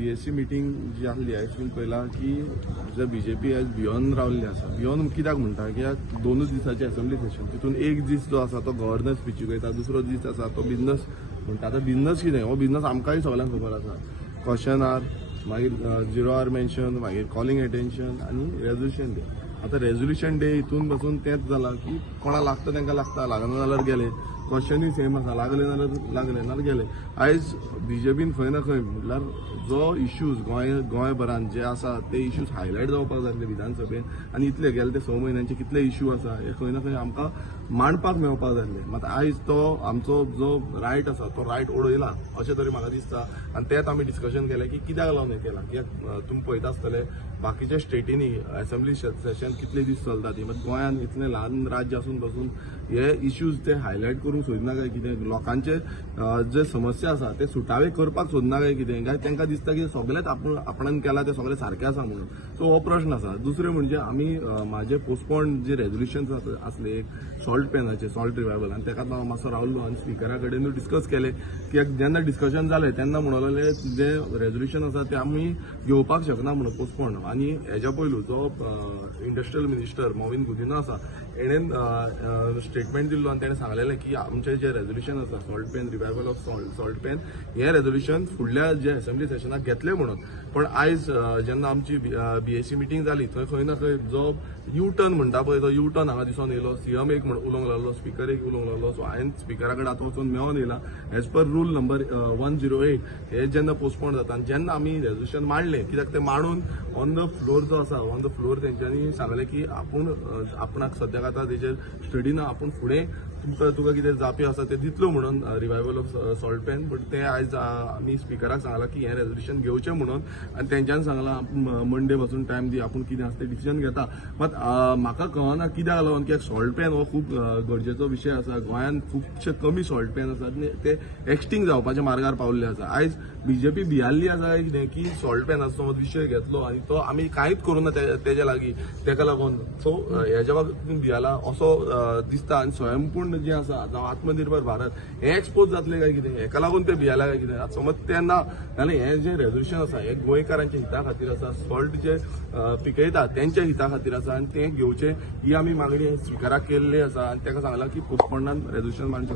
BSc meeting जी आसली आयज तुमी पळयला की जे BJP आयज बियोन रावल्ले आसा. बियोन कित्याक म्हणटा कित्याक 2 दिसाचे असेंब्ली सेशन तितून एक दीस जो आसा तो गव्हर्नर स्पीचीक वयता, दुसरो दीस आसा तो बिझनस म्हणटा. आतां बिझनस कितें हो बिझनस आमकांय सगळ्यांक खबर आसा. क्वेश्चन आर मागीर 0 आवर मेन्शन, मागीर कॉलिंग अटेन्शन आनी रेजोल्युशन डे. आतां रेजोल्युशन डे हितून बसून तेंच जाला की कोणाक लागता तांकां लागता, लागना जाल्यार गेले. क्वेश्चनूय सेम आसा, लागले जाल्यार लागले नाल्यार गेले. आयज BJPन खंय ना खंय म्हटल्यार जो इश्यूज गोंयभरान जे आसा ते इश्यूज हायलायट जावपाक जाय विधानसभेन आनी इतले गेले ते 6 म्हयन्यांचे कितले इश्यू आसा हे खंय ना खंय आमकां मांडपाक मेळपाक जाय. मात आयज तो आमचो जो रायट आसा तो रायट ओडयला अशें तरी म्हाका दिसता. आनी तेंच आमी डिस्कशन केलें की कित्याक लागून हें केलां. कित्याक तुमी पळयता आसतले बाकीच्या स्टेटींनी असेंब्ली सेशन कितले दीस चलता ती, मात गोंयान इतलें ल्हान राज्य आसून बसून हे इश्यूज ते हायलायट करूंक सोदना काय कितें, लोकांचे जे समस्या आसा ते सुटावे करपाक सोदना काय कितें, काय तांकां दिसता की सगळेंच आपणान केलां ते सगळें सारकें आसा म्हणून. सो हो प्रश्न आसा. दुसरें म्हणजे आमी म्हाजे पोस्टपोन जे रेजोल्युशन्स आसले एक सॉल्ट पॅनाचे, सॉल्ट रिवायवल, आनी ताका हांव मातसो रावल्लो आनी स्पिकरा कडेनूय डिस्कस केलें की जेन्ना डिस्कशन जालें तेन्ना म्हणलें जे रेजोल्युशन आसा ते आमी घेवपाक शकना म्हणून पोस्टपोन. आनी हेज्या पयलू जो इंडस्ट्रियल मिनिस्टर मोविन गुदिनो आसा एणेन स्टेटमेंट दिल्लो आनी ताणें सांगलेलें की आमचें जे रेजोल्युशन आसा salt pan revival of salt pan हें रेजोल्युशन फुडल्या जे असेंब्ली सेशनाक घेतलें म्हणून. पण आयज जेन्ना आमची BSc मिटींग जाली थंय खंय ना खंय जो यू टर्न म्हणटा पळय तो यू टर्न हांगा दिसून येयलो. CM एक उलोवंक लागलो, स्पिकर एक उलोवंक लागलो. सो हांवें स्पिकरा कडेन आतां वचून मेळोन येयला एज पर रूल नंबर 108 हे जेन्ना पोस्टपोन जाता आनी जेन्ना आमी रेजोल्युशन मांडलें कित्याक तें मांडून ऑन द फ्लोर जो आसा ऑन द फ्लोर तेंच्यांनी सांगलें की आपणाक सद्याक आतां तेजेर स्टडी ना, आपूण फुडें तुका कितें जावपी आसा ते दितलो म्हणून revival of salt pan. But ते आयज आमी स्पिकराक सांगलां की हें रेजोल्युशन घेवचें म्हणून आनी तेंच्यांनी सांगलां मंडे पासून टायम दी, आपूण कितें आसा तें डिसिजन घेता. बट म्हाका कळना कित्याक लागून, कित्याक सॉल्ट पॅन हो खूब गरजेचो विशय आसा. गोंयांत खुबशे कमी सॉल्ट पॅन आसात ते एक्सटिंक्ट जावपाच्या मार्गार पावल्ले आसा. आयज BJP भियाल्ली आसा काय कितें की सॉल्ट पॅनाचो विशय घेतलो आनी तो आमी कांयच करूं ना तेज्या लागीं तेका लागून. सो हेज्या बाबतींत भियाला असो दिसता. आनी स्वयंपूर्ण जे आसा जावं आत्मनिर्भर भारत हे एक्सपोज जातले काय कितें हेका लागून ते भियाला काय कितें. समज ते ना जाल्यार हें जे रेजोल्युशन आसा हें गोंयकारांच्या हिता खातीर आसा, सॉल्ट जे पिकयता तेंच्या हिता खातीर आसा आनी तें घेवचें ही आमी मागणी स्पिकराक केल्ली आसा. आनी ताका सांगलां की पोस्टपोनान रेजोल्युशन मांडचें.